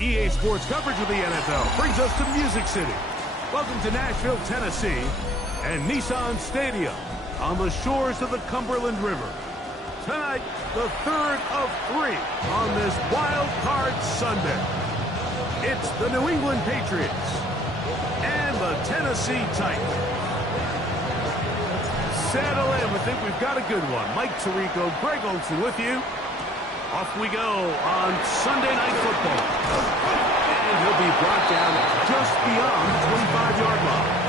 EA Sports coverage of the NFL brings us to Music City. Welcome to Nashville, Tennessee, and Nissan Stadium on the shores of the Cumberland River. Tonight, the third of three on this Wild Card Sunday. It's the New England Patriots and the Tennessee Titans. Settle in. We think we've got a good one. Mike Tirico, Greg Olsen with you. Off we go on Sunday Night Football. And he'll be brought down just beyond the 25-yard line.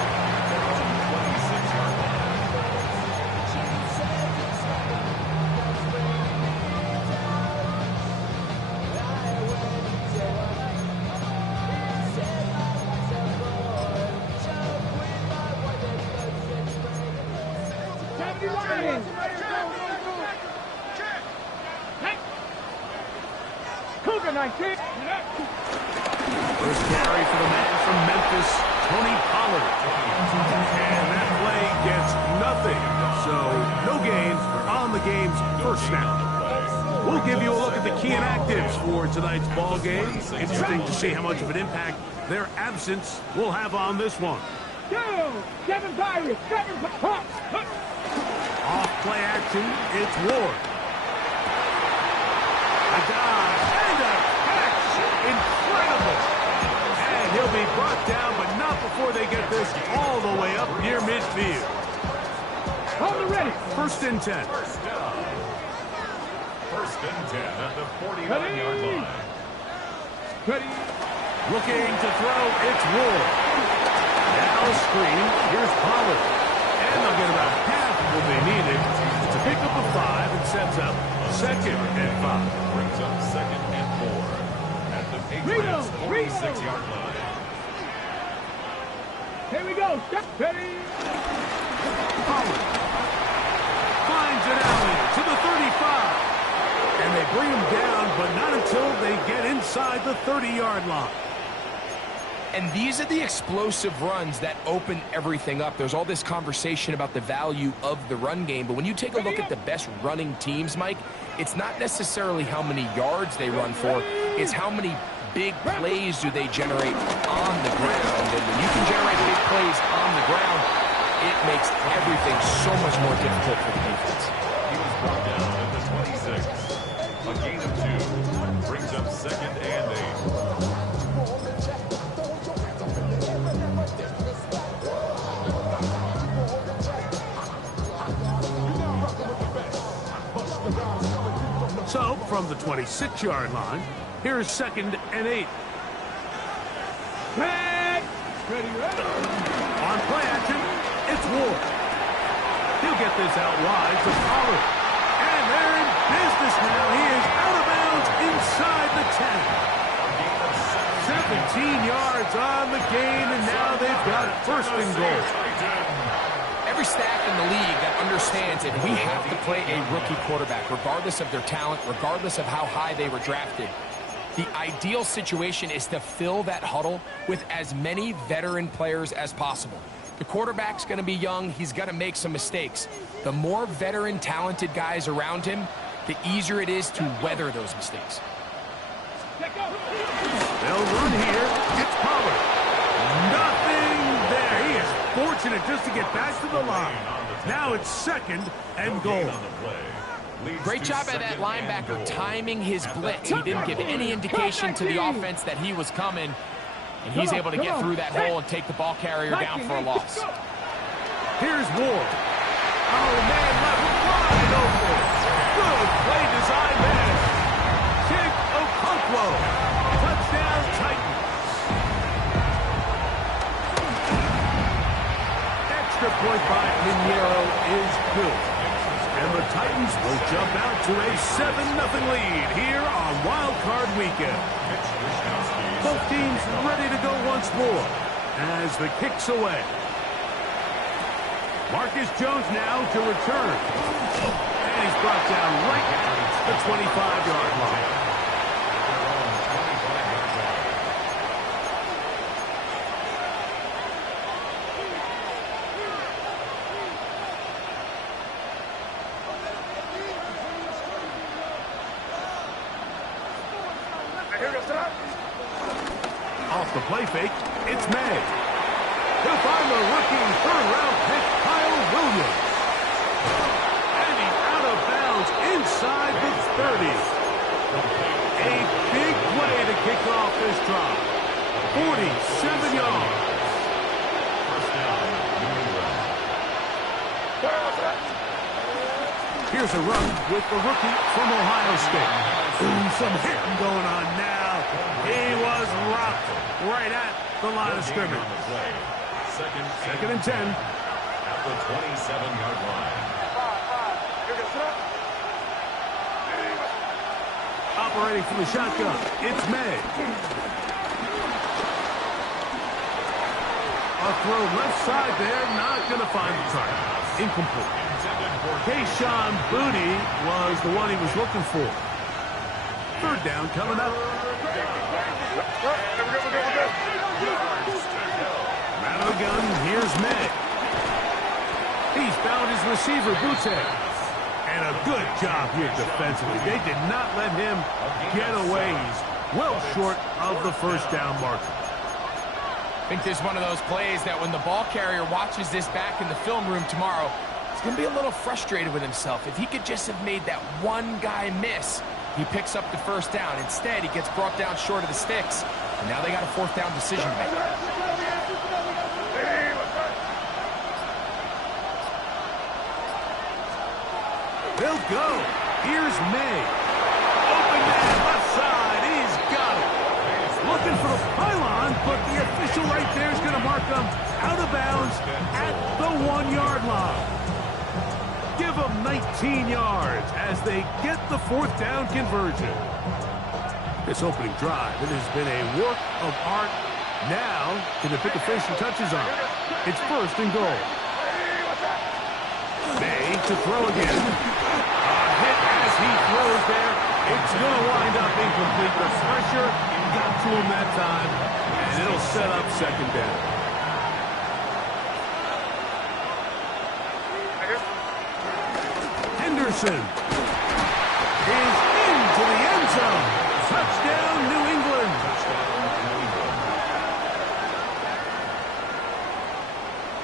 First carry for the man from Memphis, Tony Pollard. And that play gets nothing. So no gains on the game's first snap. We'll give you a look at the key inactives for tonight's ball game. Interesting to see how much of an impact their absence will have on this one. Off play action, it's Ward. A dive and a catch. Incredible. And he'll be brought down, but not before they get this all the way up near midfield. On the ready. First and 10. First and 10 at the 49-yard line. Ready. Looking to throw, it's Ward. Now screen, here's Pollard. And they'll get about half of what they needed to pick up a 5 and sets up second and 5. Brings up second and 4 at the Patriots 46-yard line. Here we go. Ready. Pollard finds an alley to the 35. And they bring him down, but not until they get inside the 30-yard line. And these are the explosive runs that open everything up. There's all this conversation about the value of the run game, but when you take a look at the best running teams, Mike, it's not necessarily how many yards they run for, it's how many big plays do they generate on the ground. And when you can generate big plays on the ground, it makes everything so much more difficult for the defense. He was brought down at the 26. A gain of 2 brings up second and 8. So, from the 26-yard line, here's second and 8. Ready. On play action, it's Ward. He'll get this out wide to Pollard. And they're in business now. He is out of bounds inside the 10. 17 yards on the gain, and now they've got first and goal. Every staff in the league that understands that we have to play a rookie quarterback, regardless of their talent, regardless of how high they were drafted. The ideal situation is to fill that huddle with as many veteran players as possible. The quarterback's going to be young. He's going to make some mistakes. The more veteran, talented guys around him, the easier it is to weather those mistakes. They'll run here. It's Pollard. Nothing there. He is fortunate just to get back to the line. Now it's second and goal. Great job by that linebacker timing his blitz. He didn't give any indication to the offense that he was coming, and he's able to get through that hole and take the ball carrier down for a loss. Here's Ward. Oh, man, left wide open. Good play design there. Kick Okonkwo. Touchdown, Titans. Extra point by Pinheiro is good. And the Titans will jump out to a 7-0 lead here on Wild Card Weekend. Both teams ready to go once more as the kick's away. Marcus Jones now to return. And he's brought down right at the 25-yard line. Off the play fake, it's May. He'll find the rookie third-round pick, Kyle Williams. And he's out of bounds inside the 30. A big play to kick off this drive. 47 yards. First down, New England. Here's a run with the rookie from Ohio State. Ooh, some hitting going on now. He was rocked right at the line of scrimmage. Second and 10. At the 27-yard line. Operating from the shotgun, it's May. A throw left side there, not going to find the target. Incomplete. Kayshon Boutte was the one he was looking for. Third down coming up. Out of the gun, here's May. He's found his receiver, Boutte. And a good job here defensively. They did not let him get away. He's well short of the first down marker. I think there's one of those plays that when the ball carrier watches this back in the film room tomorrow, he's going to be a little frustrated with himself. If he could just have made that one guy miss, he picks up the first down. Instead, he gets brought down short of the sticks. And now they got a fourth down decision to make. They'll go. Here's May. Open man left side. He's got it. Looking for the pylon, but the official right there is going to mark them out of bounds at the 1-yard line. Give them 19 yards as they get the fourth down conversion. This opening drive, it has been a work of art. Now, can they pick a fish and touches on it? It's first and goal. May to throw again. A hit as he throws there. It's going to wind up incomplete. The pressure got to him that time, and it'll set up second down. Henderson is into the end zone. Touchdown, New England.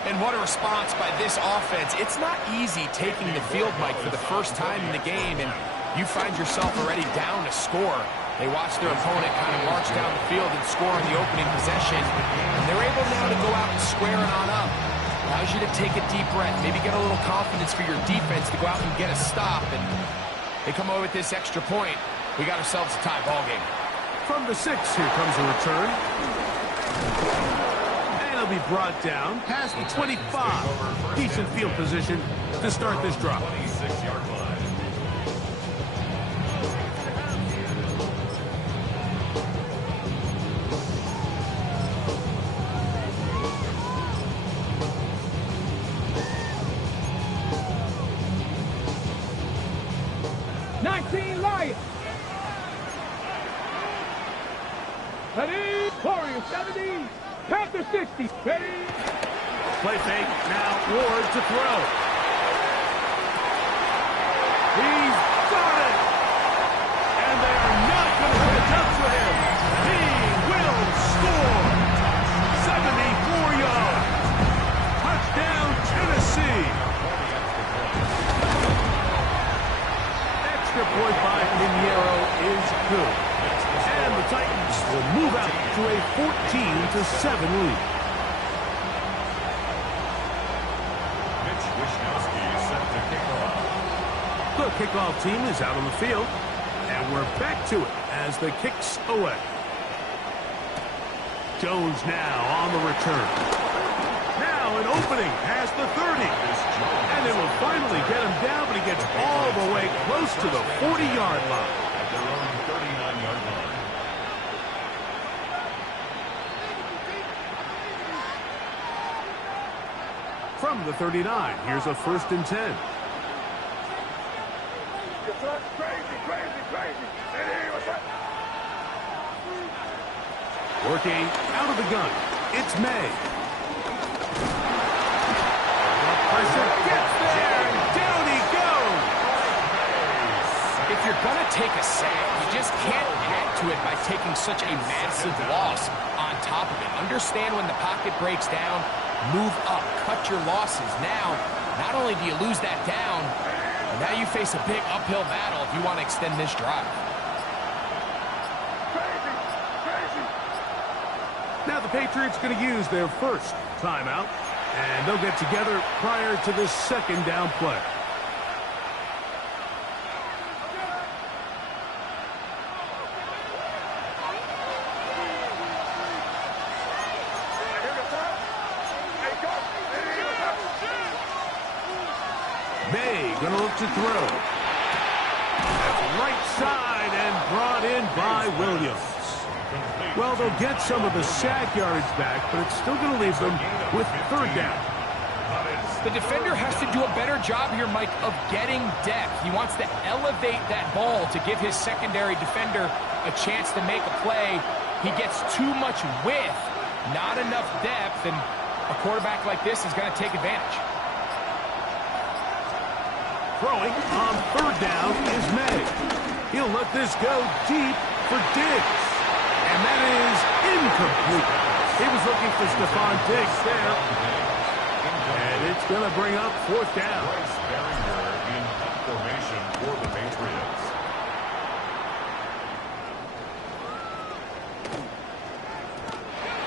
And what a response by this offense. It's not easy taking the field, Mike, for the first time in the game, and you find yourself already down a score. They watch their opponent kind of march down the field and score in the opening possession, and they're able now to go out and square it on up. Allows you to take a deep breath, maybe get a little confidence for your defense to go out and get a stop, and they come away with this extra point. We got ourselves a tie ball game. From the 6, here comes a return. And it'll be brought down past the 25. Decent field position to start this drive. 26-yard line. Ready? Warriors 70. Panther 60. Ready? Play fake. Now Ward to throw. He's got it. And they are not going to catch up to him. He will score. 74 yards. Touchdown, Tennessee. Extra point by Pinheiro is good. And the Titans will move out to a 14-7 lead. Mitch Wishnowsky is set to kick off. The kickoff team is out on the field, and we're back to it as the kicks away. Jones now on the return. Now an opening past the 30. And they will finally get him down, but he gets all the way close to the 40-yard line. At their own 39-yard line. From the 39, here's a 1st and 10. Working out of the gun, it's May. The pressure gets there, and down he goes. If you're going to take a sack, you just can't add to it by taking such a massive loss on top of it. Understand when the pocket breaks down, move up, cut your losses. Now, not only do you lose that down, but now you face a big uphill battle if you want to extend this drive. Now the Patriots going to use their first timeout, and they'll get together prior to the second down play. May going to look to throw. That's right side and brought in by Williams. Well, they'll get some of the sack yardage back, but it's still going to leave them with third down. The defender has to do a better job here, Mike, of getting depth. He wants to elevate that ball to give his secondary defender a chance to make a play. He gets too much width, not enough depth, and a quarterback like this is going to take advantage. Throwing on third down is May. He'll let this go deep for Diggs. And that is incomplete. He was looking for Stephon Diggs there. And it's going to bring up fourth down. In formation for the Patriots.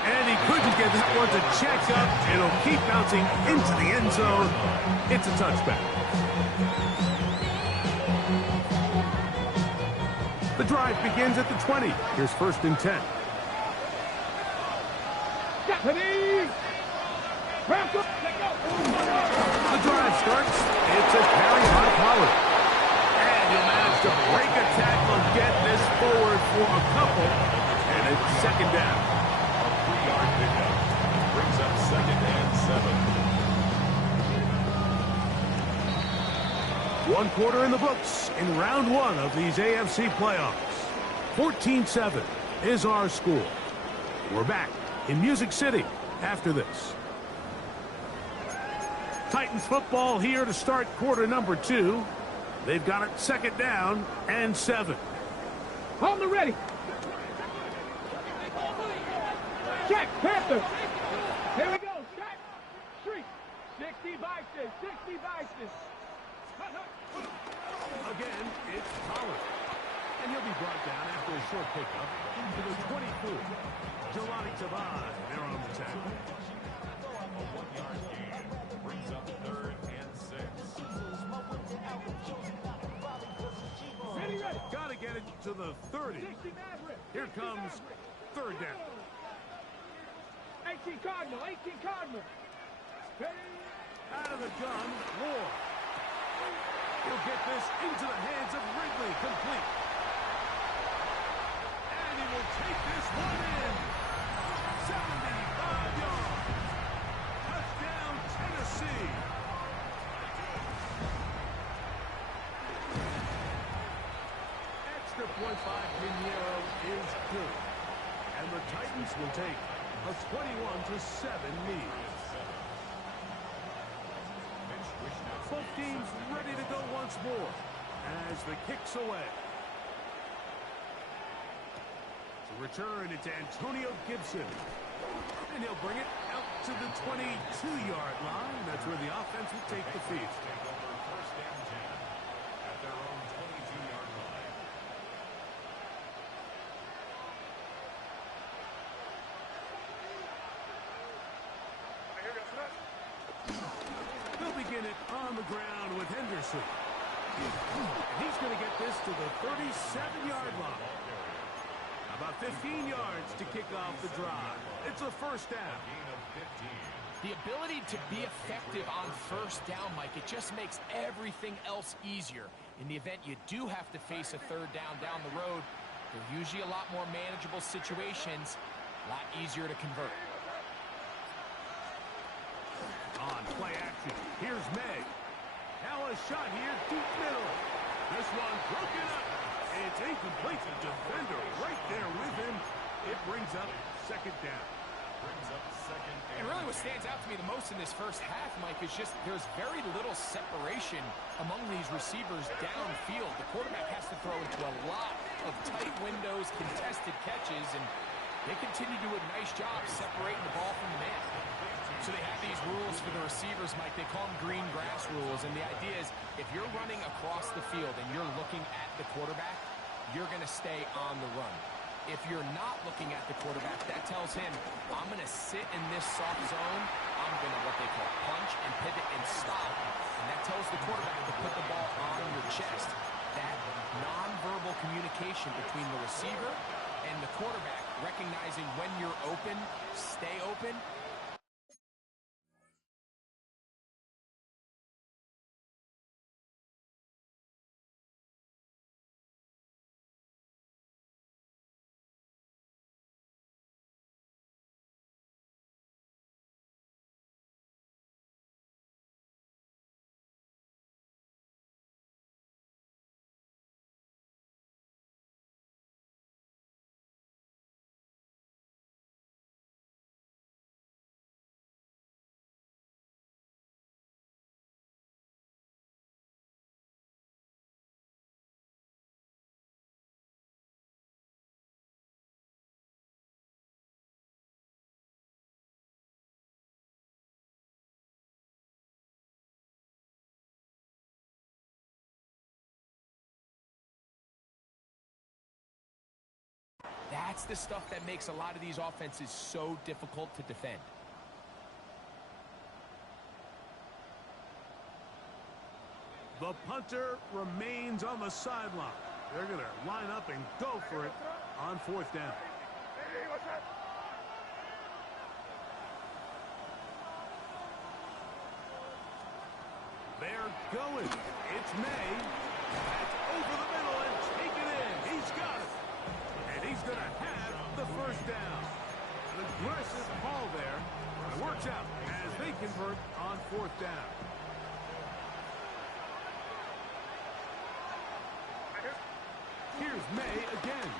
And he couldn't get that one to check up. It'll keep bouncing into the end zone. It's a touchback. The drive begins at the 20. Here's first and 10. The drive starts. It's a carry by Pollard. And he'll manage to break a tackle and get this forward for a couple. And it's second down. A 3-yard pickup brings up second and 7. One quarter in the books in round one of these AFC playoffs. 14-7 is our score. We're back in Music City after this. Titans football here to start quarter number 2. They've got it second down and 7. On the ready. Check, Panther. Here we go. Check. Street. 60 vices. 60 vices. Again, it's Pollard. And he'll be brought down after a short pickup to the 24. Jelani Taban there on the tackle. A 1-yard gain brings up third and 6. Ready, ready. Got to get it to the 30. 60 Maverick. Here comes third down. 18 Cardinal. 18 Cardinal. Ready. Out of the gun, Moore. He'll get this into the hands of Ridley, complete. And he will take this one in. 75 yards. Touchdown, Tennessee. Extra point by Pinheiro is good. And the Titans will take a 21-7 lead. Both teams ready to go once more as the kick's away. To return, it's Antonio Gibson. And he'll bring it out to the 22-yard line. That's where the offense will take the field. Take over first and 10 at their own 22-yard line. They'll begin it on the ground with Henderson. And he's going to get this to the 37-yard line. About 15 yards to kick off the drive. It's a first down. Gain of 15. The ability to be effective on first down, Mike, it just makes everything else easier. In the event you do have to face a third down the road, they're usually a lot more manageable situations, a lot easier to convert. On play action, here's May. Now a shot here, deep middle. This one broken up. It's incomplete. The defender right there with him. It brings up second down. Brings up second And really what stands out to me the most in this first half, Mike, is just there's very little separation among these receivers downfield. The quarterback has to throw into a lot of tight windows, contested catches, and They continue to do a nice job separating the ball from the man. So they have these rules for the receivers, Mike. They call them green grass rules, and the idea is if you're running across the field and you're looking at the quarterback, you're going to stay on the run. If you're not looking at the quarterback, that tells him, I'm going to sit in this soft zone. I'm going to what they call punch and pivot and stop. And that tells the quarterback to put the ball on your chest. That nonverbal communication between the receiver and the quarterback, recognizing when you're open, stay open. That's the stuff that makes a lot of these offenses so difficult to defend. The punter remains on the sideline. They're going to line up and go for it on fourth down. They're going. It's May. That's over the middle and take it in. He's got it. And he's going to have the first down. An aggressive call there. It works out as they convert on fourth down. Here's May again.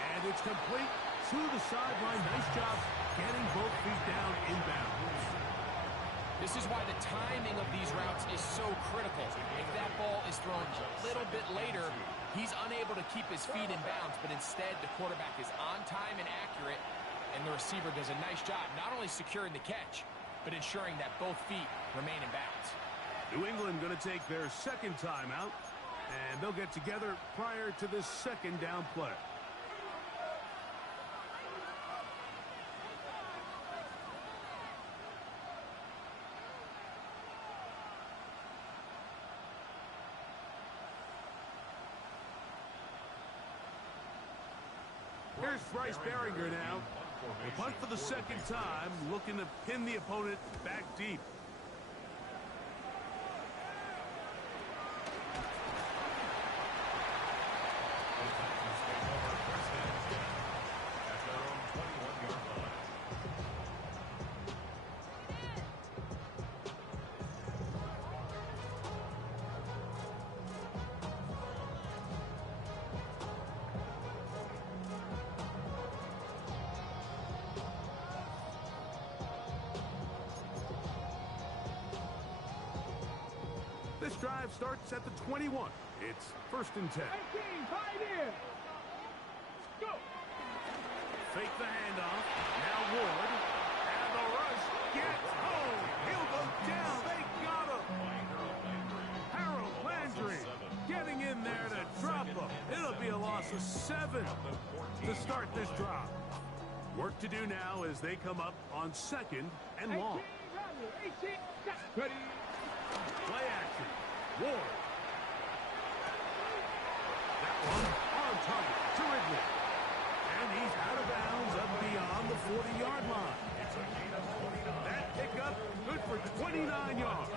And it's complete to the sideline. Nice job getting both feet down inbounds. This is why the timing of these routes is so critical. If that ball is thrown a little bit later, he's unable to keep his feet in bounds, but instead the quarterback is on time and accurate, and the receiver does a nice job not only securing the catch, but ensuring that both feet remain in bounds. New England going to take their second timeout, and they'll get together prior to this second down play. Here's Bryce Behringer now. The punt for the second time, looking to pin the opponent back deep. This drive starts at the 21. It's 1st and 10. 18, right here. Go. Fake the handoff. Now Ward. And the rush gets home. He'll go down. They got him. Harold Landry getting in there to drop him. It'll be a loss of 7 to start this drive. Work to do now as they come up on 2nd and long. 18, ready. Play action. Ward. That one on target to Ridley. And he's out of bounds up beyond the 40-yard line. It's a gain of 29. That pickup good for 29 yards.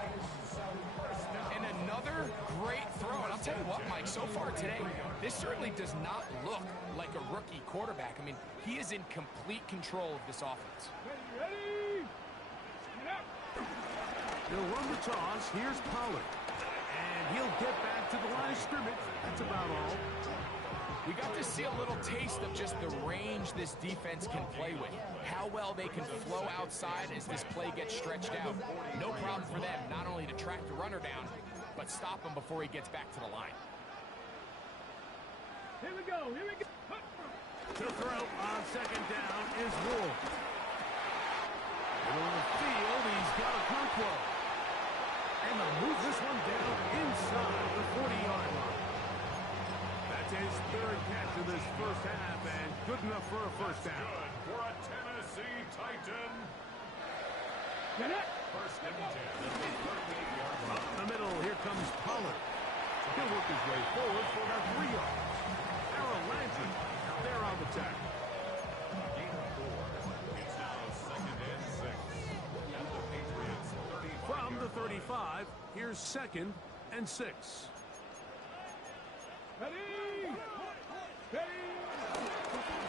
And another great throw. And I'll tell you what, Mike, so far today, this certainly does not look like a rookie quarterback. I mean, he is in complete control of this offense. Ready. Get up. They'll run the toss. Here's Pollard. And he'll get back to the line of scrimmage. That's about all. We got to see a little taste of just the range this defense can play with. How well they can flow outside as this play gets stretched out. No problem for them not only to track the runner down, but stop him before he gets back to the line. Here we go. Here we go. To throw on second down is Wolf. Middle of the field, he's got a Conquo. And they'll move this one down inside the 40-yard line. That's his third catch of this first half, and good enough for a first down. Good for a Tennessee Titan. Get it. First and 10 at the 38-yard line. Up the middle, here comes Pollard. He'll work his way forward for about 3 yards. Harold Landry, they're on the tackle. Gain of 4. It's now second and 6. At the Patriots 35. From the 35, here's second and 6. Ready. Ready.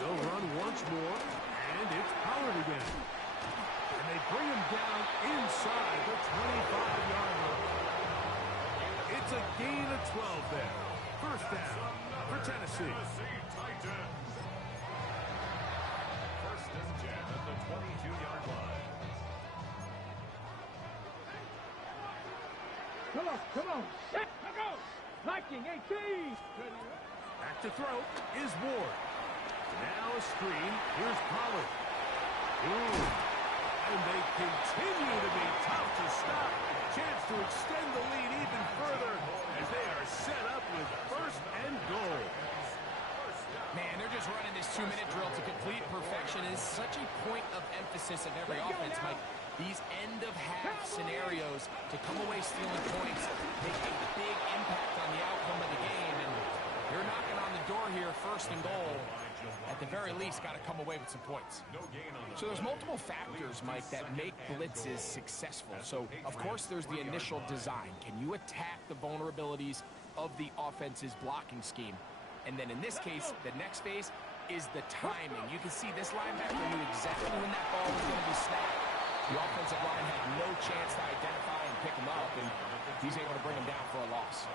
They'll run once more, and it's Pollard again. And they bring him down inside the 25-yard line. It's a gain of 12 there. First down for Tennessee. Tennessee Titans. First and 10 at the 22-yard line. Come on. Set. Go. Liking 18. Back to throw is Ward. Now a screen. Here's Pollard. Ooh. And they continue to be tough to stop. Chance to extend the lead even further as they are set up with first and goal. Man, they're just running this 2-minute drill to complete perfection. It is such a point of emphasis of every offense, Mike. These end-of-half scenarios to come away stealing points make a big impact on the outcome of the game. And you're knocking on the door here, first and goal. At the very least, got to come away with some points. No gain on the So there's multiple factors, Mike, that make blitzes successful. So, of course, there's the initial design. Can you attack the vulnerabilities of the offense's blocking scheme? And then in this case, the next phase is the timing. You can see this linebacker knew exactly when that ball was going to be snapped. The offensive line had no chance to identify and pick him up, and he's able to bring him down for a loss.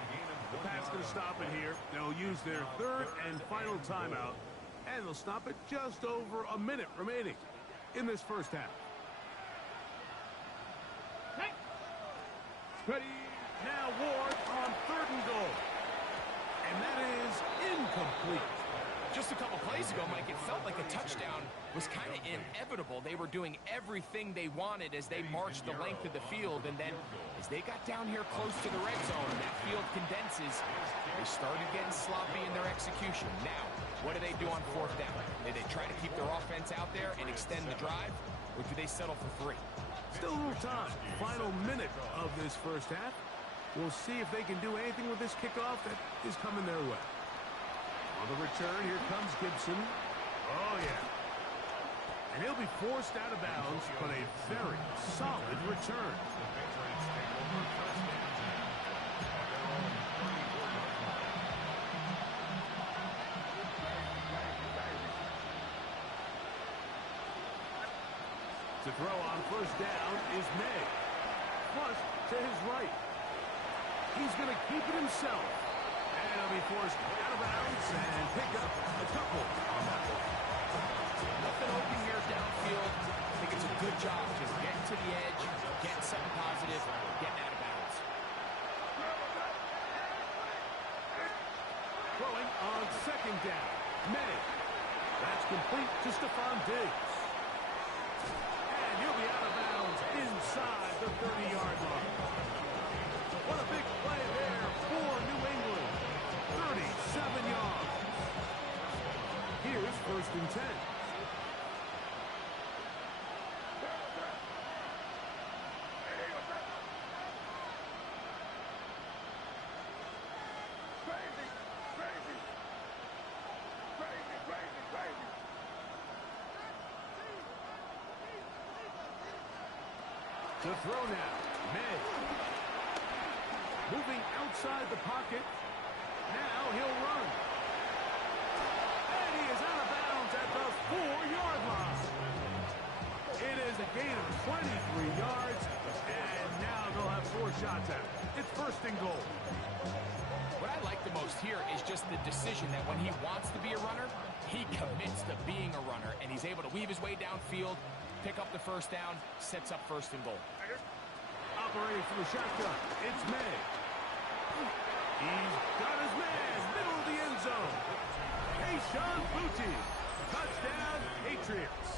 The Pats going to stop it here. They'll use their third and final timeout, and they'll stop it just over a minute remaining in this first half. Hey. Ready. Now Ward on third and goal. And that is incomplete. Just a couple plays ago, Mike, it felt like a touchdown was kind of inevitable. They were doing everything they wanted as they marched the length of the field, and then as they got down here close to the red zone and that field condenses, they started getting sloppy in their execution. Now, what do they do on fourth down? Do they try to keep their offense out there and extend the drive, or do they settle for 3? Still a little time. Final minute of this first half. We'll see if they can do anything with this kickoff that is coming their way. On the return, here comes Gibson. Oh, yeah. And he'll be forced out of bounds, but a very solid return. To throw on first down is May. Plus, to his right. He's going to keep it himself. And he'll be forced out of bounds and pick up a couple on that one. Nothing open here downfield. I think it's a good job just getting to the edge, getting something positive, getting out of bounds. Throwing on second down. May. That's complete to Stephon Diggs. And he'll be out of bounds inside the 30-yard line. What a big play there for New England. 37 yards. Here's first and 10. To throw now, May. Moving outside the pocket. Now he'll run. And he is out of bounds at the 4-yard line. It is a gain of 23 yards, and now they'll have 4 shots at it. It's first and goal. What I like the most here is just the decision that when he wants to be a runner, he commits to being a runner, and he's able to weave his way downfield, pick up the first down, sets up first and goal. Operating from the shotgun, it's May. He's got his man, middle of the end zone. Kayshon Boutte. Touchdown, Patriots.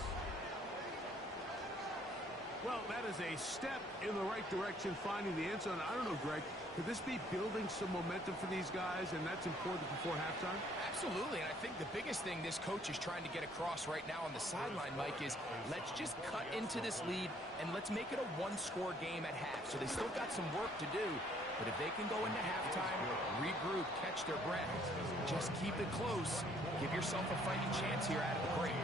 Well, that is a step in the right direction, finding the end zone. I don't know, Greg, could this be building some momentum for these guys, and that's important before halftime? Absolutely, and I think the biggest thing this coach is trying to get across right now on the sideline, Mike, is let's just cut into this lead, and let's make it a one-score game at half. So they still got some work to do, but if they can go into halftime, regroup, catch their breath, just keep it close, give yourself a fighting chance here out of the break.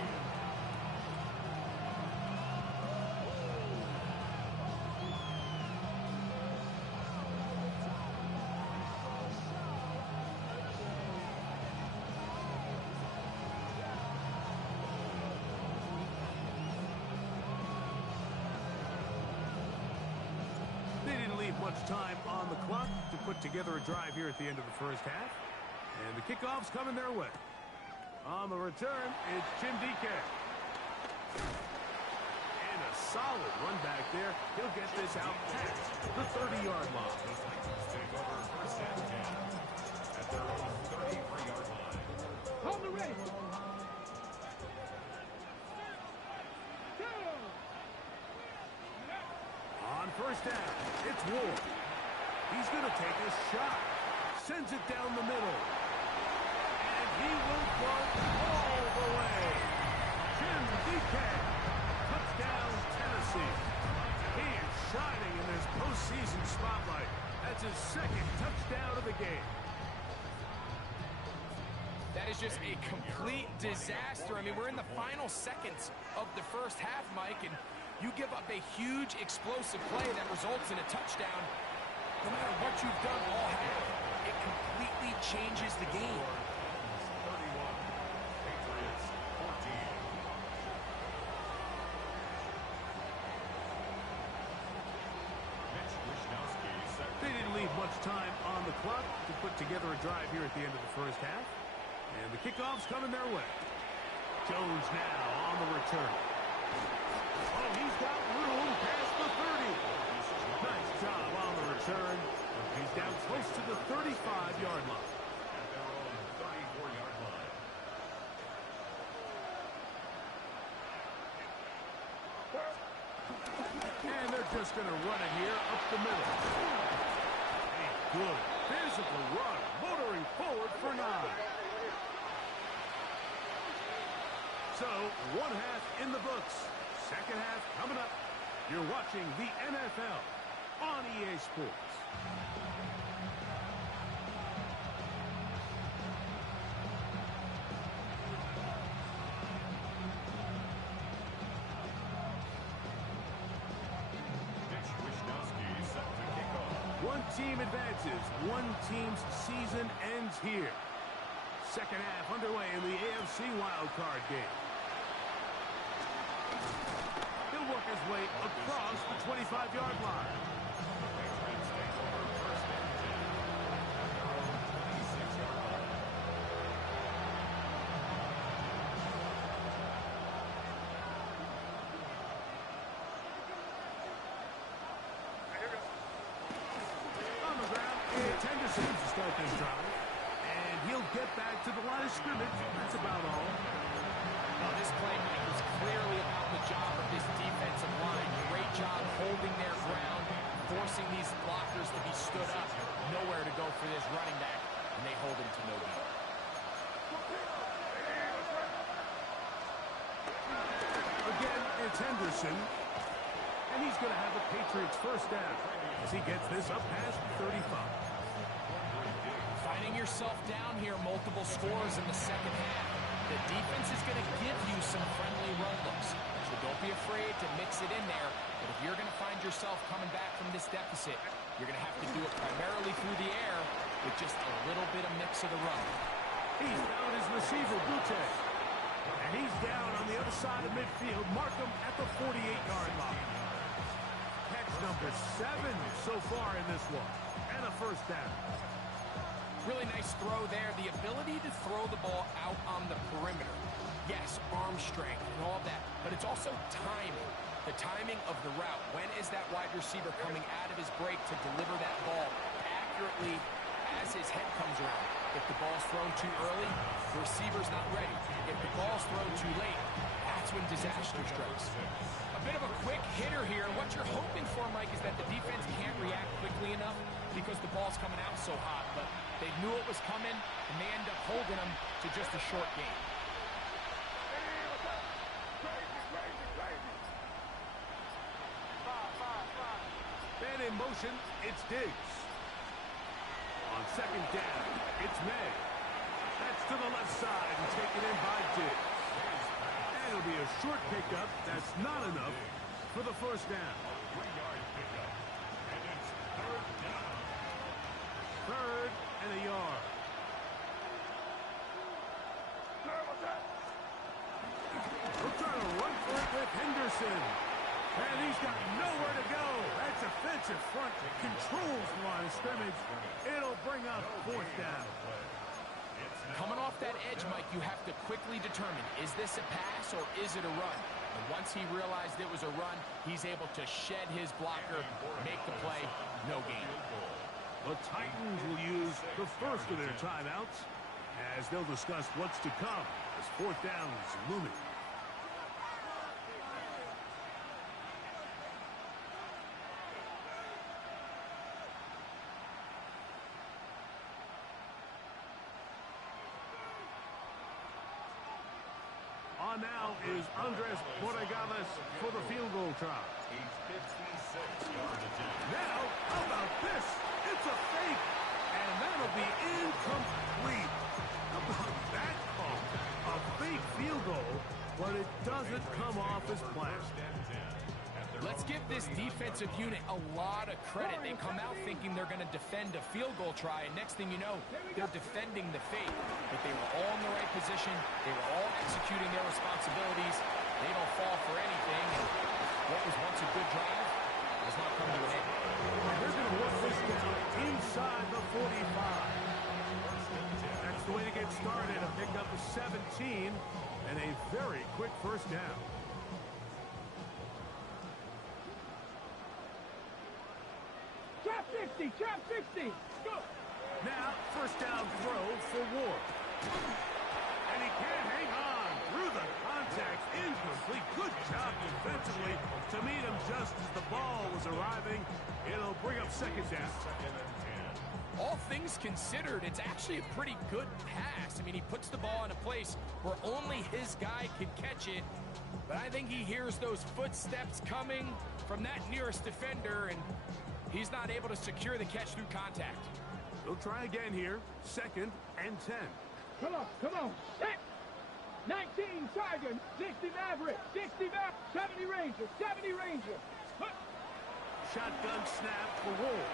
Much time on the clock to put together a drive here at the end of the first half. And the kickoff's coming their way. On the return, it's Jim DK. And a solid run back there. He'll get this out past the 30-yard line. Take over first and 10 at their own 33-yard line. Hold the race. On first down, it's Ward. He's going to take a shot. Sends it down the middle. And he will go all the way. Jim DK. Touchdown, Tennessee. He is shining in this postseason spotlight. That's his second touchdown of the game. That is just a complete disaster. I mean, we're in the final seconds of the first half, Mike, and you give up a huge explosive play that results in a touchdown. No matter what you've done all half, it completely changes the game. 31, Patriots 14. They didn't leave much time on the clock to put together a drive here at the end of the first half. And the kickoff's coming their way. Jones now on the return. Oh, he's got room past the 30. Nice job on the return. He's down close to the 35-yard line. At their own 34-yard line. And they're just going to run it here up the middle. A good physical run, motoring forward for 9. So, one half in the books. Second half coming up. You're watching the NFL on EA Sports. One team advances. One team's season ends here. Second half underway in the AFC WildCard game. He'll work his way across the 25-yard line. Patriots take over first and 10 at their own 26-yard line. On the ground, it's Henderson to start this drive. And he'll get back to the line of scrimmage. That's about all. Well, this play was clearly about the job of this defensive line. Great job holding their ground, forcing these blockers to be stood up. Nowhere to go for this running back, and they hold him to no gain. Again, it's Henderson. And he's going to have the Patriots first down as he gets this up past 35. Finding yourself down here, multiple scores in the second half. The defense is going to give you some friendly run looks, so don't be afraid to mix it in there. But if you're going to find yourself coming back from this deficit, you're going to have to do it primarily through the air with just a little bit of mix of the run. He's found his receiver, Butte. And he's down on the other side of midfield. Mark him at the 48-yard line. Catch number 7 so far in this one. And a first down. Really nice throw there. The ability to throw the ball out on the perimeter. Yes, arm strength and all that, but it's also timing. The timing of the route. When is that wide receiver coming out of his break to deliver that ball accurately as his head comes around? If the ball's thrown too early, the receiver's not ready. If the ball's thrown too late, that's when disaster strikes. A bit of a quick hitter here. What you're hoping for, Mike, is that the defense can't react quickly enough because the ball's coming out so hot. But they knew it was coming, and they end up holding them to just a short game. Man in motion, it's Diggs. On second down, it's May. That's to the left side and taken in by Diggs. And it'll be a short pickup. That's not enough for the first down. 3-yard pickup. And it's third down. Third and a yard. We're trying to run for it with Henderson. And he's got nowhere to go. That defensive front controls the line of scrimmage. It'll bring up fourth down. Coming off that edge, Mike, you have to quickly determine, is this a pass or is it a run? And once he realized it was a run, he's able to shed his blocker, make the play, no gain. The Titans will use the first of their timeouts as they'll discuss what's to come as fourth down is looming. On now is Andres Borregales for the field goal try. He's 56 yards attempt. Now, how about this? It's a fake, and that'll be incomplete. How about that call? A fake field goal, but it doesn't come off as planned. First and 10. Let's give this defensive unit a lot of credit. They come out thinking they're going to defend a field goal try, and next thing you know, they're defending the fake. But they were all in the right position. They were all executing their responsibilities. They don't fall for anything. And what was once a good drive has not come to an end. And they're going to work this down inside the 45. That's the way to get started. A pickup of 17 and a very quick first down. Trap 60, trap 60. Go. Now, first down throw for Ward. And he can't hang on through the contact. Incomplete. Good job defensively to meet him just as the ball was arriving. It'll bring up second down. Second and 10. All things considered, it's actually a pretty good pass. I mean, he puts the ball in a place where only his guy can catch it. But I think he hears those footsteps coming from that nearest defender, and he's not able to secure the catch through contact. They'll try again here. Second and 10. Come on, come on. Set. 19 Tiger, 60 Maverick, 60 Maverick, 70 Ranger, 70 Ranger. Huh. Shotgun snap for Ward.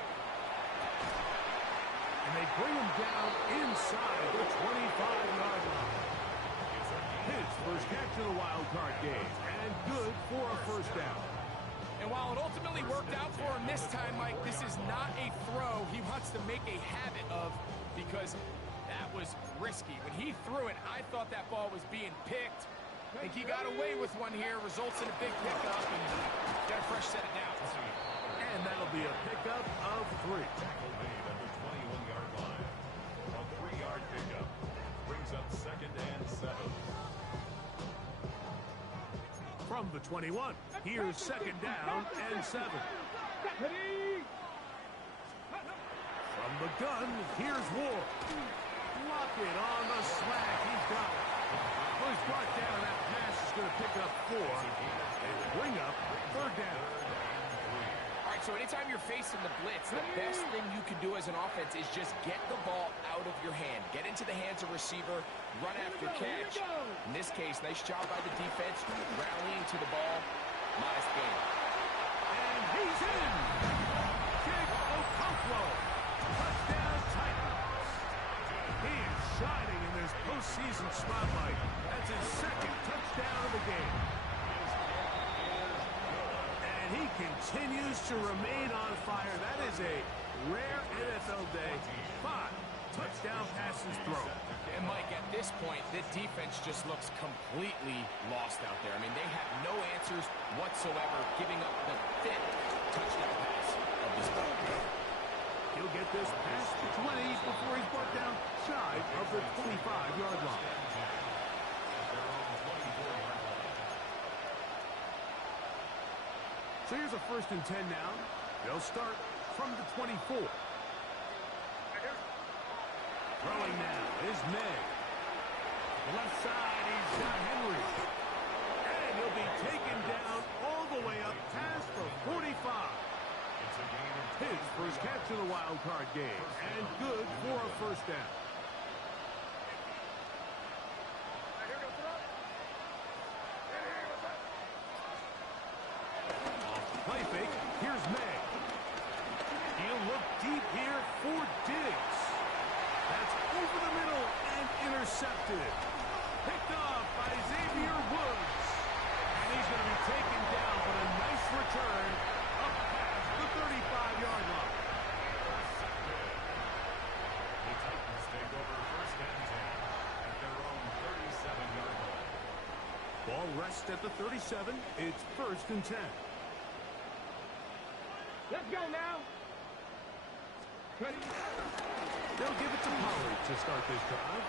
And they bring him down inside the 25-yard line. His first catch of the wild card game, and good for a first down. And while it ultimately worked out for him this time, Mike, this is not a throw he wants to make a habit of, because that was risky. When he threw it, I thought that ball was being picked. I think he got away with one here, results in a big pickup, and got a fresh set of downs. And that'll be a pickup of 3. Tackle made at the 21-yard line. A 3-yard pickup brings up second and 7. From the 21, here's second down and 7. From the gun, here's Ward. Lock it on the slant. He's got it. Well, he's brought down. That pass is going to pick up 4 and bring up third down. All right, so anytime you're facing the blitz, the best thing you can do as an offense is just get the ball out of your hand. Get into the hands of receiver, run after catch. In this case, nice job by the defense, rallying to the ball. Modest gain. And he's in. Jake Okonkwo. Touchdown Titans. He is shining in this postseason spotlight. That's his second touchdown of the game. And he continues to remain on fire. That is a rare NFL day. 5 touchdown passes thrown. And Mike, at this point, the defense just looks completely lost out there. I mean, they have no answers whatsoever, giving up the 5th touchdown pass of this ball game. He'll get this past the 20 before he's brought down shy of the 25-yard line. So here's a 1st and 10 now. They'll start from the 24. Throwing now is May. Left side, he's got Henry. And he'll be taken down all the way up past the 45. His first catch of the wild card game, and good for a 1st down. Off the play fake, here's May. He'll look deep here for Diggs. That's over the middle and intercepted. Picked off by Xavier Woods. And he's going to be taken down, but a nice return up past the 35-yard line. The Titans take over 1st and 10 at their own 37-yard line. Ball rests at the 37. It's 1st and 10. Let's go now. Ready? They'll give it to Pollard to start this drive.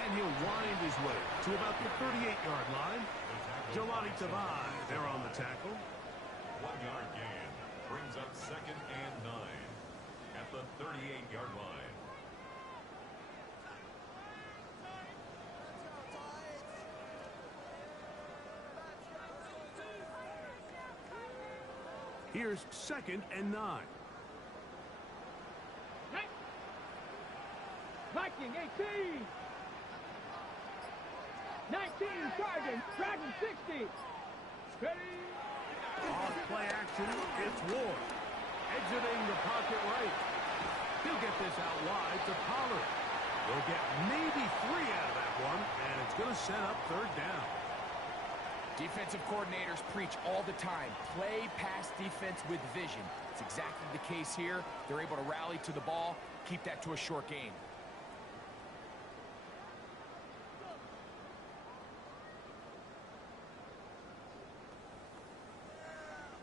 And he'll wind his way to about the 38-yard line. Jelani Tavai there on the tackle. 1-yard gain brings up 2nd and 9 at the 38-yard line. Here's 2nd and 9. Viking 18. 19 Sergeant. Dragon 60. Ready? Off play action, it's Ward. Exiting the pocket right. He'll get this out wide to Pollard. They'll get maybe 3 out of that one, and it's going to set up 3rd down. Defensive coordinators preach all the time, play pass defense with vision. It's exactly the case here. They're able to rally to the ball, keep that to a short game.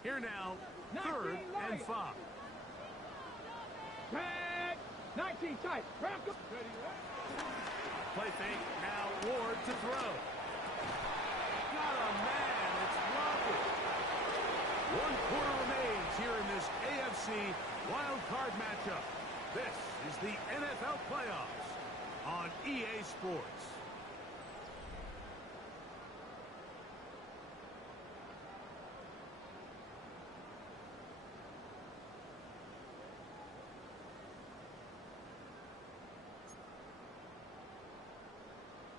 Here now, 3rd and 5. Drag. 19 tight. Ready? Play fake, now Ward to throw. Got a man, it's Robert. 1 quarter remains here in this AFC wild card matchup. This is the NFL playoffs on EA Sports.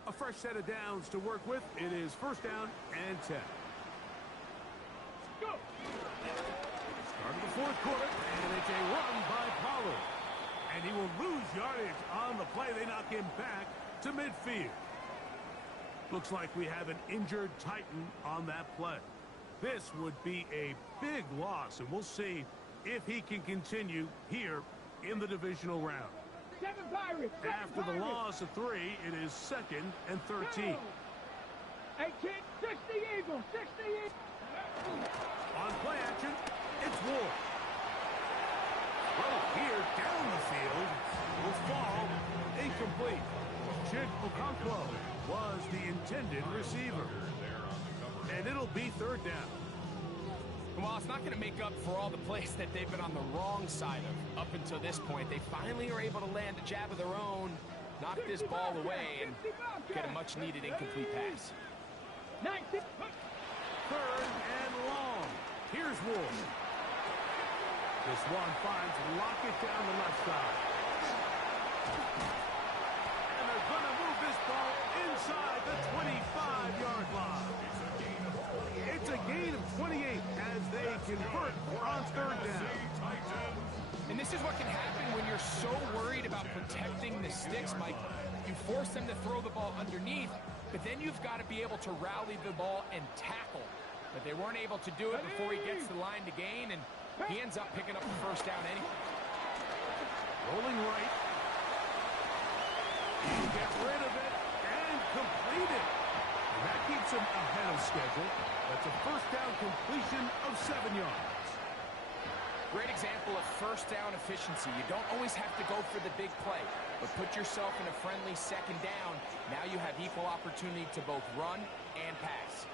A fresh set of downs to work with. It is 1st down and 10. Go. Start of the 4th quarter, and it's a run by Pollard. And he will lose yardage on the play. They knock him back to midfield. Looks like we have an injured Titan on that play. This would be a big loss, and we'll see if he can continue here in the divisional round. 7 Pirates. After the loss of 3, it is 2nd and 13. 18. 60 Eagles. 60 Eagles. On play action, it's Ward. Well, here down the field will fall incomplete. Chig Okonkwo was the intended receiver. And it'll be 3rd down. Well, it's not going to make up for all the plays that they've been on the wrong side of up until this point. They finally are able to land a jab of their own, knock this ball away, and get a much-needed incomplete pass. 19. 3rd and long. Here's Ward. This one finds Lockett down the left side. And they're going to move this ball inside the 25-yard line. It's a gain of 28 as they convert on 3rd down. And this is what can happen when you're so worried about protecting the sticks, Mike. You force them to throw the ball underneath, but then you've got to be able to rally the ball and tackle. But they weren't able to do it before he gets the line to gain, and he ends up picking up the 1st down anyway. Rolling right. He'll get rid of it and complete it. And that keeps him ahead of schedule. That's a 1st down completion of 7 yards. Great example of first down efficiency. You don't always have to go for the big play, but put yourself in a friendly second down. Now you have equal opportunity to both run and pass.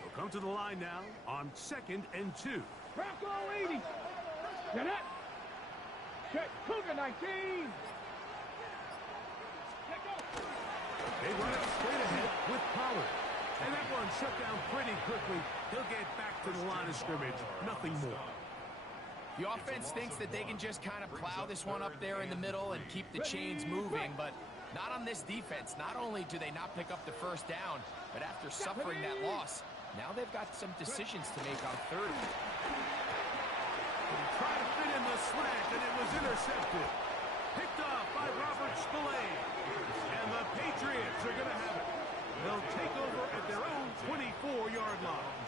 We'll come to the line now on 2nd and 2. Bronco 80. Get up. Check. Cougar 19. Let go. They run it straight ahead with Pollard. And that one shut down pretty quickly. He'll get back to the line of scrimmage. Nothing more. The offense thinks that they can just kind of plow this one up there in the middle and keep the chains moving, but not on this defense. Not only do they not pick up the first down, but after suffering that loss, now they've got some decisions to make on third. He tried to fit in the slant, and it was intercepted. Picked off by Robert Spillane. And the Patriots are going to have it. They'll take over at their own 24-yard line.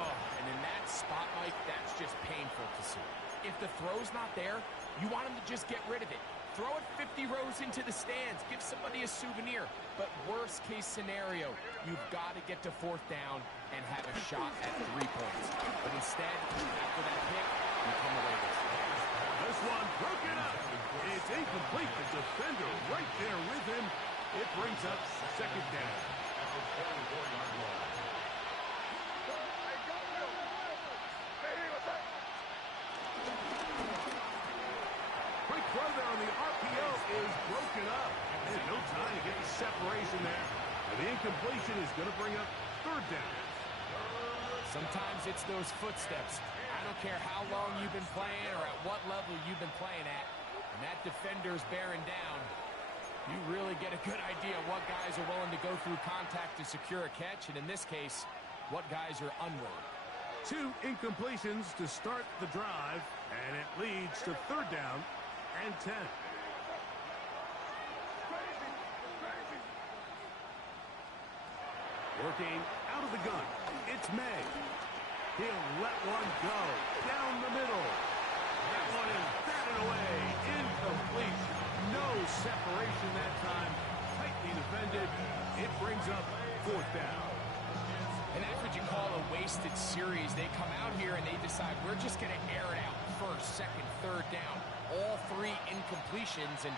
Oh, and in that spot, Mike, that's just painful to see. If the throw's not there, you want him to just get rid of it. Throw it 50 rows into the stands. Give somebody a souvenir. But worst case scenario, you've got to get to 4th down and have a shot at 3 points. But instead, after that pick, you come away with it. This one broken up. It's incomplete. The defender right there with him. It brings up 2nd down. Quick throw there on the RPO is broken up. And no time to get the separation there. And the incompletion is going to bring up 3rd down. Sometimes it's those footsteps. I don't care how long you've been playing or at what level you've been playing at. And that defender's bearing down. You really get a good idea of what guys are willing to go through contact to secure a catch, and in this case, what guys are unwilling. 2 incompletions to start the drive, and it leads to 3rd down and 10. Working out of the gun, it's May. He'll let one go down the middle. That one is batted away, incomplete. No separation that time. Tightly defended. It brings up 4th down. And that's what you call a wasted series. They come out here and they decide we're just going to air it out. 1st, 2nd, 3rd down. All 3 incompletions, and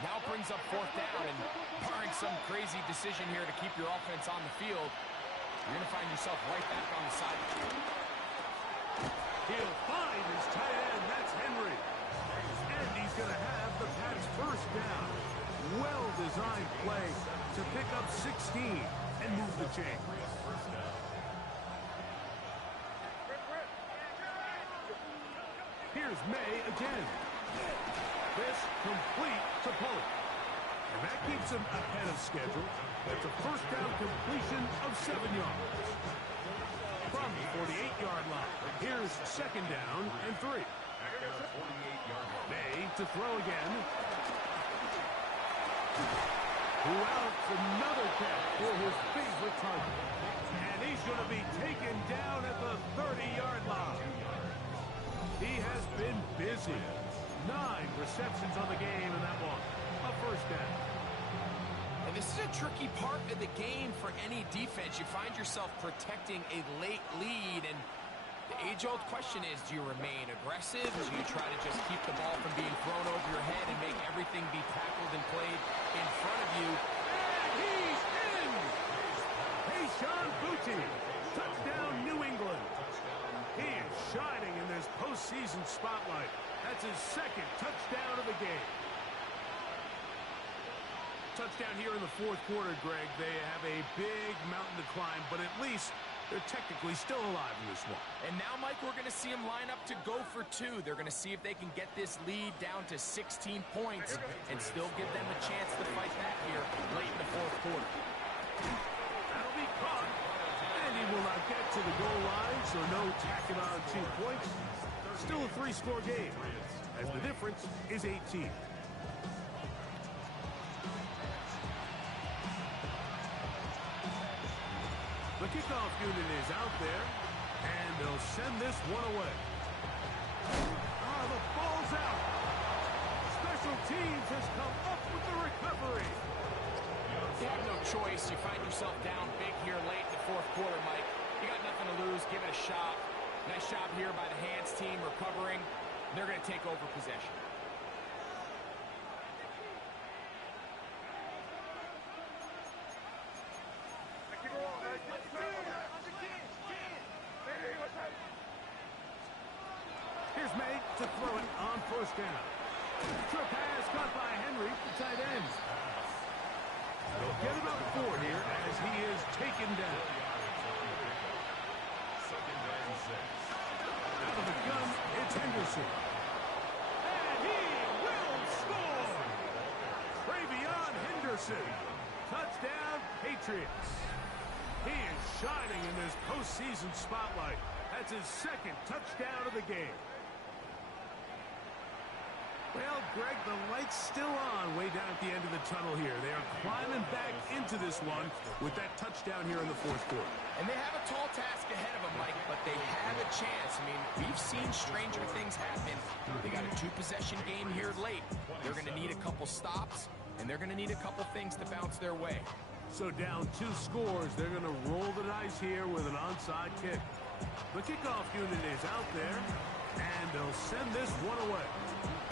now brings up 4th down. And barring some crazy decision here to keep your offense on the field, you're going to find yourself right back on the sideline. He'll find his tight end. That's Henry. And he's going to have the Pats' 1st down. Well-designed play to pick up 16 and move the chain. Here's May again. This complete to Pollard. And that keeps him ahead of schedule. That's a 1st down completion of 7 yards. From the 48-yard line, here's 2nd down and 3. May to throw again. Routs another catch for his favorite target. And he's going to be taken down at the 30-yard line. He has been busy. 9 receptions on the game in that one. A 1st down. And this is a tricky part of the game for any defense. You find yourself protecting a late lead, and the age-old question is, do you remain aggressive? Do you try to just keep the ball from being thrown over your head and make everything be tackled and played in front of you? And he's in! Hey, Sean Booty. Touchdown, New England. He is shining in this postseason spotlight. That's his 2nd touchdown of the game. Touchdown here in the 4th quarter, Greg. They have a big mountain to climb, but at least they're technically still alive in this one. And now, Mike, we're going to see them line up to go for 2. They're going to see if they can get this lead down to 16 points and still give them a chance to fight back here late in the 4th quarter. That'll be caught. And he will not get to the goal line, so no tacking on 2 points. Still a 3-score game, as the difference is 18. The kickoff unit is out there, and they'll send this one away. The ball's out. Special teams has come up with the recovery. You have no choice. You find yourself down big here late in the 4th quarter, Mike. You got nothing to lose. Give it a shot. Nice job here by the hands team recovering. They're going to take over possession. Here's May to throw it on first down. Trip pass caught by Henry, the tight end. They'll get about 4 here as he is taken down. Out of the gun, it's Henderson. And he will score! Travion Henderson. Touchdown, Patriots. He is shining in this postseason spotlight. That's his second touchdown of the game. Well, Greg, the light's still on way down at the end of the tunnel here. They are climbing back into this one with that touchdown here in the fourth quarter. And they have a tall task ahead of them, Mike, but they have a chance. I mean, we've seen stranger things happen. They got a 2-possession game here late. They're going to need a couple stops, and they're going to need a couple things to bounce their way. So down 2 scores, they're going to roll the dice here with an onside kick. The kickoff unit is out there, and they'll send this one away.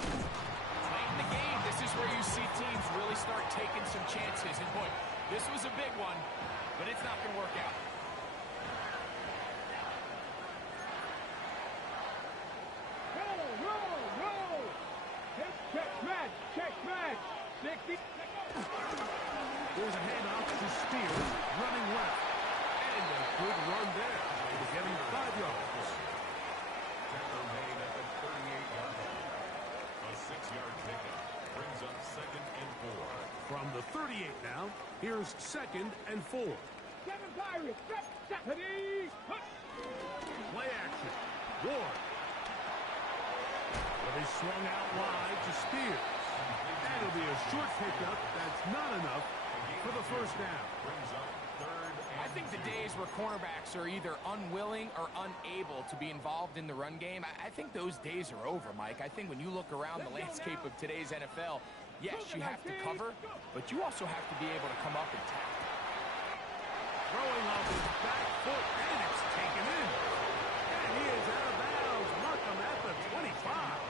Late in the game, this is where you see teams really start taking some chances. And boy, this was a big one, but it's not going to work out. Roll! Check match. 60. There's a handoff to Spears, running left. And a good run there. To get him 5 yards. Tackle made at the 38-yard line. A 6-yard pickup brings up 2nd and 4. From the 38 now, here's 2nd and 4. 7 Pirates. Play action. Ward. Well, they swung out wide to Spears. And it'll be a short pickup. That's not enough for the first down. Brings up 3rd and I think the days where cornerbacks are either unwilling or unable to be involved in the run game, I think those days are over, Mike. I think when you look around the landscape of today's NFL, yes, you have to cover, but you also have to be able to come up and tackle. Throwing off his back foot, and it's taken in. And he is out of bounds. Markham at the 25.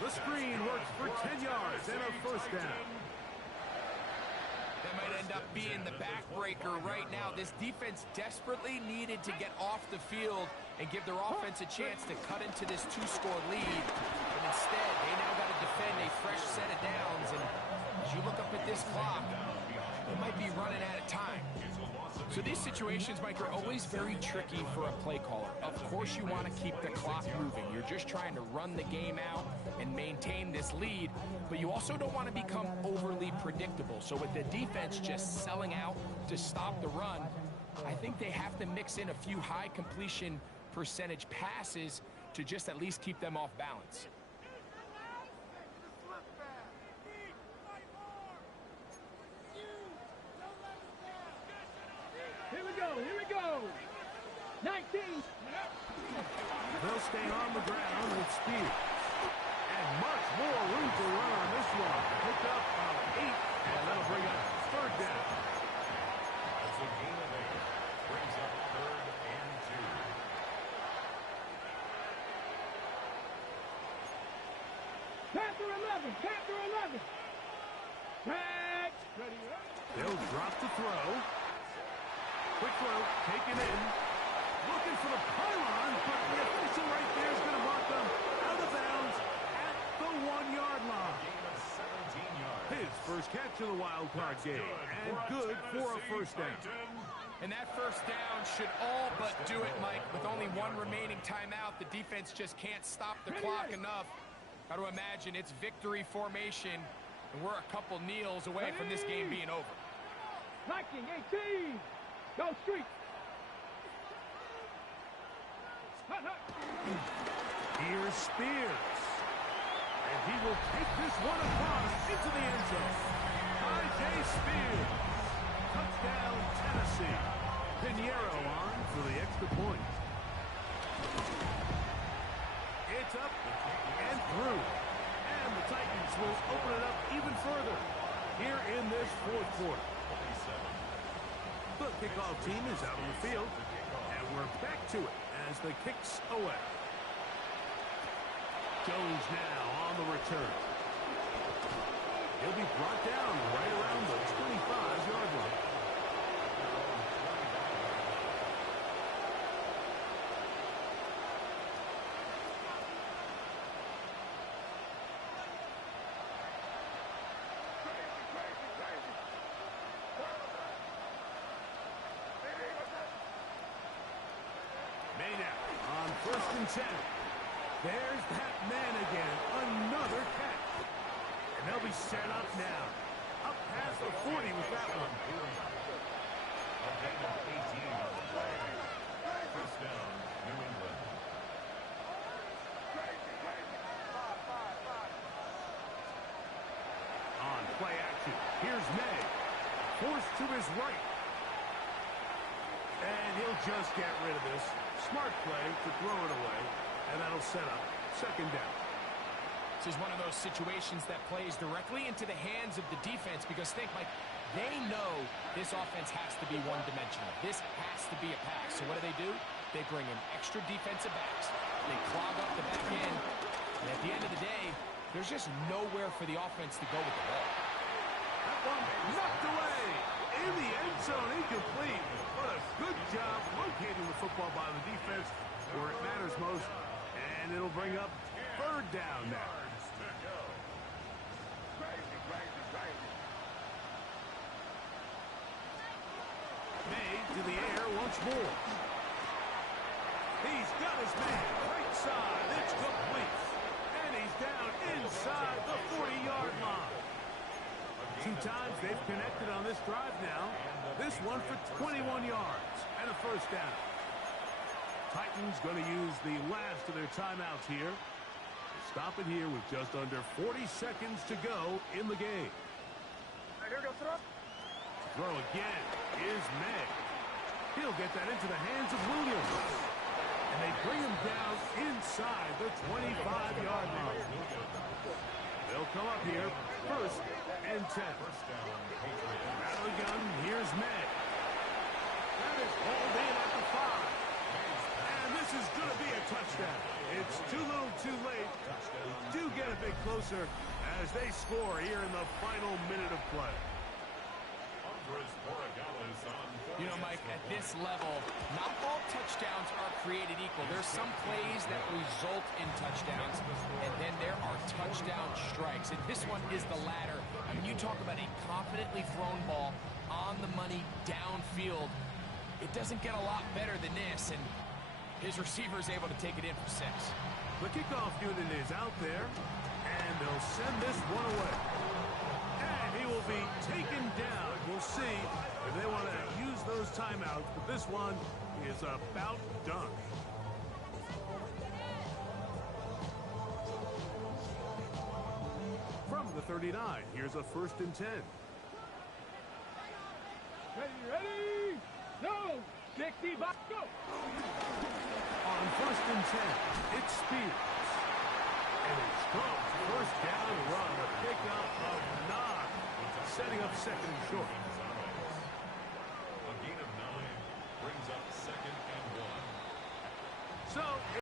The screen works for 10 yards and a first down. That might end up being the backbreaker right now. This defense desperately needed to get off the field and give their offense a chance to cut into this 2-score lead. But instead, they now got to defend a fresh set of downs. And as you look up at this clock, they might be running out of time. So these situations, Mike, are always very tricky for a play caller. Of course you want to keep the clock moving. You're just trying to run the game out and maintain this lead, but you also don't want to become overly predictable. So with the defense just selling out to stop the run, I think they have to mix in a few high completion percentage passes to just at least keep them off balance. Here we go. 19. They'll stay on the ground with Spears. And much more room to run on this one. Picked up on 8, and that'll bring up 3rd down. That's a gain of 8. Brings up 3rd and 2. Panther 11. Catch. Ready. They'll drop the throw. Quick throw, taken in. Looking for the pylon, but the official right there is going to mark them out of bounds at the 1-yard line. Gain of 17 yards. His first catch of the wild card game, and good for a first down. And that first down should all but do it, Mike. With only 1 remaining timeout, the defense just can't stop the clock enough. Got to imagine it's victory formation, and we're a couple kneels away from this game being over. Viking 18. Go street. Here's Spears. And he will take this one across into the end zone. I.J. Spears. Touchdown, Tennessee. Pinheiro on for the extra point. It's up and through. And the Titans will open it up even further here in this fourth quarter. The kickoff team is out on the field, and we're back to it as the kick's away. Jones now on the return. He'll be brought down right around the 25-yard line. On 1st and 10. There's that man again. Another catch. And they'll be set up now. Up past the 40 with that one. First down, New England. On play action. Here's May. Forced to his right. And he'll just get rid of this. Smart play to throw it away, and that'll set up 2nd down. This is one of those situations that plays directly into the hands of the defense because think, Mike, they know this offense has to be one-dimensional. This has to be a pass. So what do? They bring in extra defensive backs. They clog up the back end. And at the end of the day, there's just nowhere for the offense to go with the ball. That one knocked away. In the end zone, incomplete. What a good job locating the football by the defense where it matters most. And it'll bring up 3rd down now. May to the air once more. He's got his man right side. It's complete. And he's down inside the 40-yard line. 2 times they've connected on this drive now. This one for 21 yards and a 1st down. Titans going to use the last of their timeouts here. Stop it here with just under 40 seconds to go in the game. Throw again is May. He'll get that into the hands of Williams. And they bring him down inside the 25-yard line. They'll come up here 1st and 10. Out of the gun, here's May. That is hauled in at the 5. And this is going to be a touchdown. It's too little too late. They do get a bit closer as they score here in the final minute of play. You know, Mike, at this level, not all touchdowns are created equal. There's some plays that result in touchdowns, and then there are touchdown strikes. And this one is the latter. I mean, you talk about a confidently thrown ball on the money downfield. It doesn't get a lot better than this, and his receiver is able to take it in for 6. The kickoff unit is out there, and they'll send this one away. And he will be taken down. We'll see if they want to use those timeouts, but this one is about done. From the 39, here's a 1st and 10. Ready, no, 60, back, go. On 1st and 10, it's Spears. And a strong 1st down run, a pickup of 9, setting up 2nd and short.